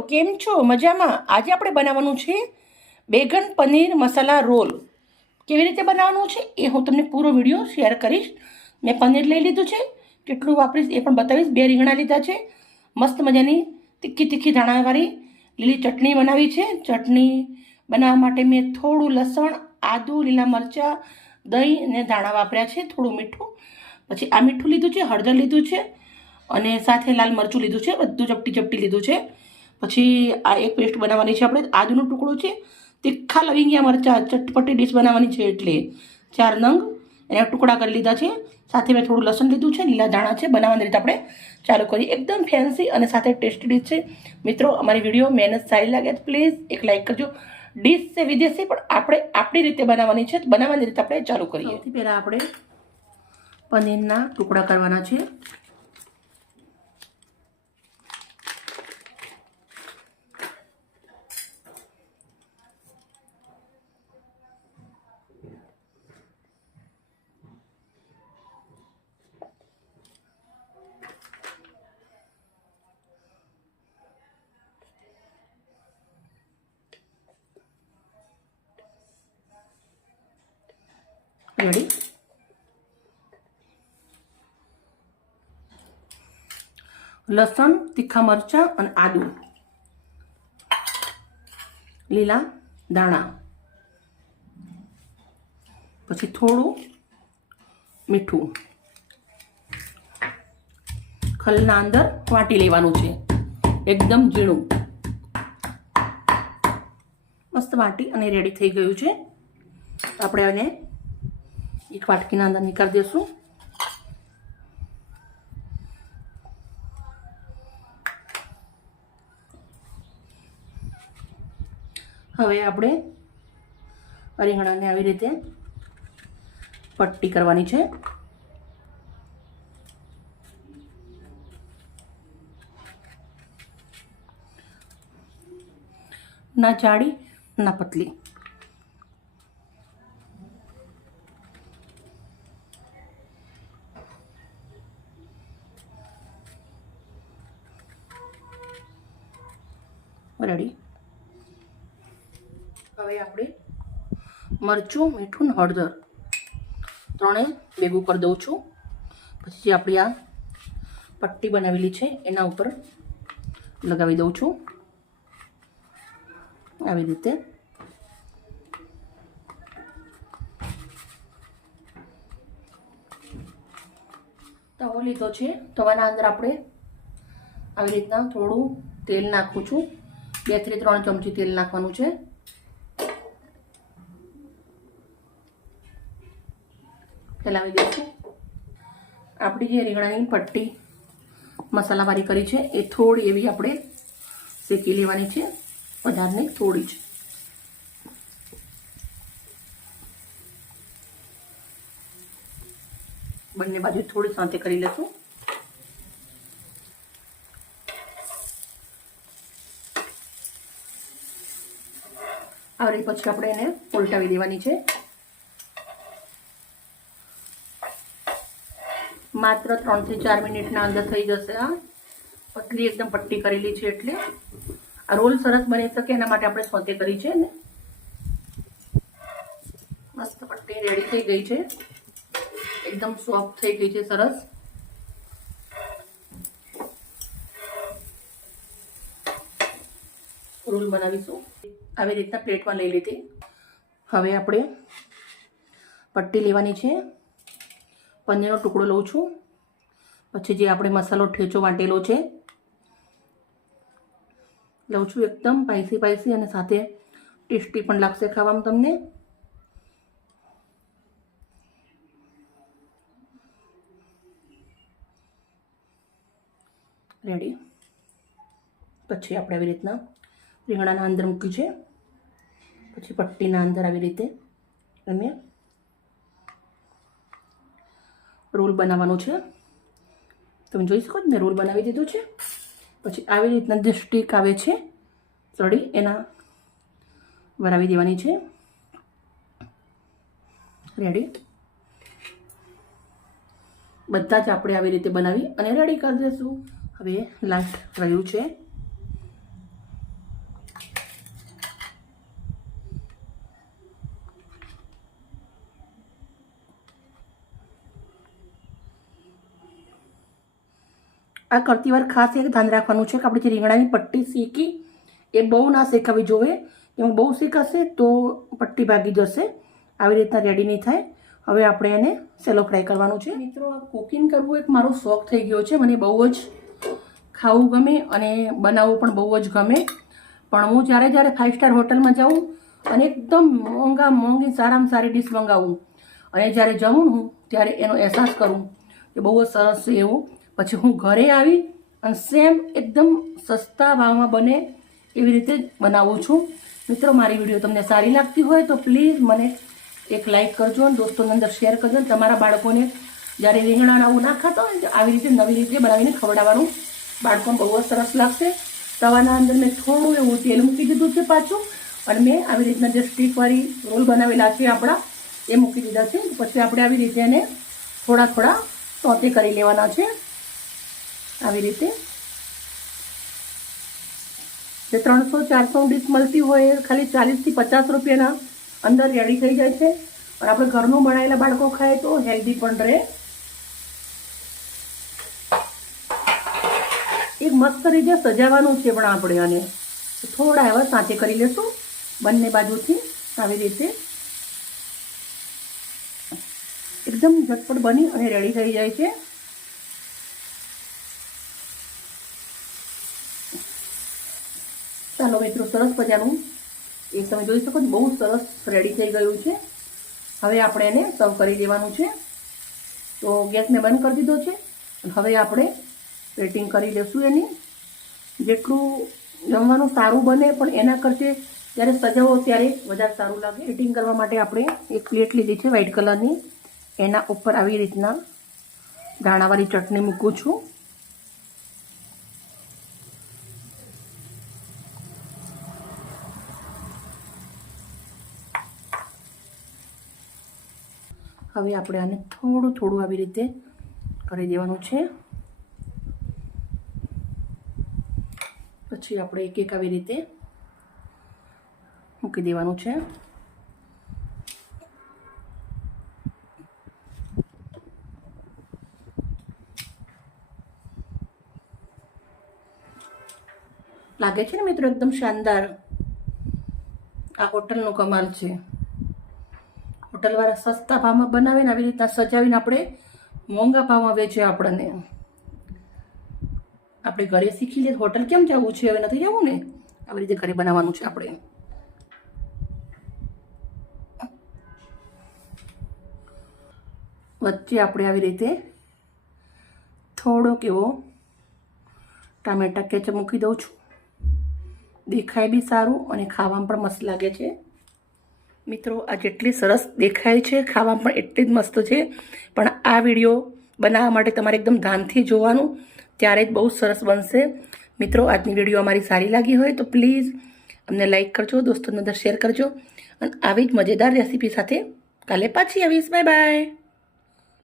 મિત્રો કેમ છો? મજામાં? આજે આપણે બનાવવાનું છે બેગન પનીર મસાલા રોલ. કેવી રીતે બનાવવાનું છે એ હું તમને પૂરો વિડીયો શેર કરીશ. મેં પનીર લઈ લીધું છે, કેટલું વાપરીશ એ પણ બતાવીશ. 2 રીંગણા લીધા છે, મસ્ત મજાની તીખી ધાણાવાળી લીલી ચટણી બનાવી છે. ચટણી બનાવવા માટે મેં થોડું લસણ, આદું, લીલા મરચાં, દહીં અને ધાણા વાપર્યા છે, થોડું મીઠું. પછી આ મીઠું લીધું છે, હળદર લીધું છે અને સાથે લાલ મરચું લીધું છે, બધું ચપટી લીધું છે. પછી આ એક પેસ્ટ બનાવવાની છે આપણે, આદુનો ટુકડો છે, તીખા લવિંગિયા મરચાં, ચટપટી ડીશ બનાવવાની છે એટલે 4 નંગ એના ટુકડા કરી લીધા છે. સાથે મેં થોડું લસણ લીધું છે, લીલા ધાણા છે. બનાવવાની રીતે આપણે ચાલુ કરીએ. એકદમ ફેન્સી અને સાથે ટેસ્ટી ડીશ છે. મિત્રો અમારી વિડીયો મહેનત સારી લાગે તો પ્લીઝ એક લાઇક કરજો. ડીશ છે વિદેશી, પણ આપણે આપણી રીતે બનાવવાની છે. બનાવવાની રીતે આપણે ચાલુ કરીએ. સૌથી પહેલાં આપણે પનીરના ટુકડા કરવાના છે. રેડી. લસણ, તીખા મરચાં અને આદુ, લીલા ધાણા, પછી થોડું મીઠું ખલના અંદર વાટી લેવાનું છે, એકદમ ઝીણું. મસ્ત વાટી અને રેડી થઈ ગયું છે. આપણે આને એક વાટકીના અંદર નીકાળી દઈશું. હવે આપણે રીંગણાને આવી રીતે પટ્ટી કરવાની છે. ના જાડી ના પતલી. રેડી. હવે આપણે મરચું, મીઠું ને હળદર ત્રણે ભેગું કરી દઉં છું. પછી આપણી આ પટ્ટી બનાવેલી છે એના ઉપર લગાવી દઉં છું આવી રીતે. તવો લીધો છે. તવાના અંદર આપણે આવી રીતના થોડું તેલ નાખું છું. 2 થી 3 ચમચી તેલ નાખવાનું છે. ફેલાવી દઈશું. આપણી જે રીંગણાની પટ્ટી મસાલાવાળી કરી છે એ થોડી એવી આપણે શેકી લેવાની છે, વધારે થોડી જ. બંને બાજુ થોડી સાંતે કરી લેશું. આવડી પછી આપણે એને ઉલટાવી દેવાની છે. માત્ર 3 થી 4 મિનિટના અંદર થઈ જશે. આ પતલી એકદમ પટ્ટી કરેલી છે એટલે આ રોલ સરસ બની શકે એના માટે આપણે સોતે કરી છે ને. મસ્ત પટ્ટી રેડી થઈ ગઈ છે, એકદમ સોફ્ટ થઈ ગઈ છે, સરસ. રોલ બનાવીશું. આવી રીતના પ્લેટમાં લઈ લીધી. હવે આપણે પટ્ટી લેવાની છે. પનીરનો ટુકડો લઉં છું. પછી જે આપણે મસાલો ઠેચો વાટેલો છે લઉં છું. એકદમ સ્પાઈસી અને સાથે ટેસ્ટી પણ લાગશે ખાવામાં તમને. રેડી. પછી આપણે આવી રીતના રીંગણાના અંદર મૂકી છે. પછી પટ્ટીના અંદર આવી રીતે અમે રોલ બનાવવાનો છે. તમે જોઈ શકો છો મેં રોલ બનાવી દીધો છે. પછી આવી રીતના જે સ્ટીક આવે છે સળી એના વરાવી દેવાની છે. રેડી. બધા જ આપણે આવી રીતે બનાવી અને રેડી કરી દઈશું. હવે લાસ્ટ રહ્યું છે આ કરતી વાર ખાસ એક ધ્યાન રાખવાનું છે કે આપણે જે રીંગણાની પટ્ટી શેકી એ બહુ ના શેકાવી જોવે. એમાં બહુ શેકાશે તો પટ્ટી ભાગી જશે. આવી રીતના રેડી નહીં થાય. હવે આપણે એને સેલો ફ્રાય કરવાનું છે. મિત્રો, આ કુકિંગ કરવું એક મારો શોખ થઈ ગયો છે. મને બહુ જ ખાવું ગમે અને બનાવવું પણ બહુ જ ગમે. પણ હું જ્યારે 5 સ્ટાર હોટલમાં જાઉં અને એકદમ મોંઘી સારામાં સારી ડીશ મંગાવું અને જ્યારે જમું હું ત્યારે એનો અહેસાસ કરું કે બહુ જ સરસ છે એવું. પછી હું ઘરે આવી અને સેમ એકદમ સસ્તા ભાવમાં બને એવી રીતે બનાવું છું. મિત્રો, મારી વિડીયો તમને સારી લાગતી હોય તો પ્લીઝ મને એક લાઇક કરજો અને દોસ્તોની અંદર શેર કરજો. અને તમારા બાળકોને જ્યારે રીંગણાના આવું ના ખાતા હોય તો આવી રીતે નવી રીતે બનાવીને ખવડાવવાનું. બાળકોને બહુ જ સરસ લાગશે. તવાના અંદર મેં થોડું એવું તેલ મૂકી દીધું છે પાછું અને મેં આવી રીતના જે સ્ટીકવાળી રોલ બનાવેલા છે આપણા એ મૂકી દીધા છે. પછી આપણે આવી રીતે એને થોડા સોતે કરી લેવાના છે. આવી રીતે જે 300-400 ડીશ મળતી હોય ખાલી 40 થી 50 રૂપિયાના અંદર રેડી થઈ જાય છે. અને આપણે ઘરનું બનાવેલા બાળકો ખાય તો હેલ્ધી પણ રહે. એક મસ્ત રીતે સજાવવાનું છે પણ આપણે આને થોડા એવા સાંતે કરી લેશું બંને બાજુથી. આવી રીતે એકદમ ઝટપટ બની અને રેડી થઈ જાય છે. ચાલો મિત્રો, સરસ મજાનું એ તમે જોઈ શકો છો બહુ સરસ રેડી થઈ ગયું છે. હવે આપણે એને સર્વ કરી દેવાનું છે. તો ગેસને બંધ કરી દીધો છે. હવે આપણે પ્લેટિંગ કરી લેશું એની. જેટલું જમવાનું સારું બને પણ એના કરતાં જ્યારે સજાવો ત્યારે વધારે સારું લાગે. પ્લેટિંગ કરવા માટે આપણે એક પ્લેટ લીધી છે વ્હાઈટ કલરની. એના ઉપર આવી રીતના દાણાવાળી ચટણી મૂકું છું. હવે આપણે આને થોડું આવી રીતે કરી દેવાનું છે. પછી આપણે એક આવી રીતે મૂકી દેવાનું છે. લાગે છે ને મિત્રો એકદમ શાનદાર. આ હોટલનો કમાલ છે. હોટલવાળા સસ્તા ભાવમાં બનાવીને આવી રીતના સજાવીને આપણે મોંઘા ભાવમાં વેચે આપણને. આપણે ઘરે શીખી લઈએ. હોટલ કેમ જવું છે? હવે નથી જવું ને. આવી રીતે ઘરે બનાવવાનું છે આપણે. વચ્ચે આપણે આવી રીતે થોડોક એવો ટામેટા કેચઅપ મૂકી દઉં છું. દેખાય બી સારું અને ખાવામાં પણ મસ્ત લાગે છે. મિત્રો, આ જેટલી સરસ દેખાય છે ખાવામાં પણ એટલી જ મસ્ત છે. પણ આ વિડીયો બનાવવા માટે તમારે એકદમ ધ્યાનથી જોવાનું, ત્યારે જ બહુ સરસ બનશે. મિત્રો, આજની વિડીયો અમારી સારી લાગી હોય તો પ્લીઝ અમને લાઈક કરજો, દોસ્તોની અંદર શેર કરજો. અને આવી જ મજેદાર રેસીપી સાથે કાલે પાછી આવીશ. Bye bye.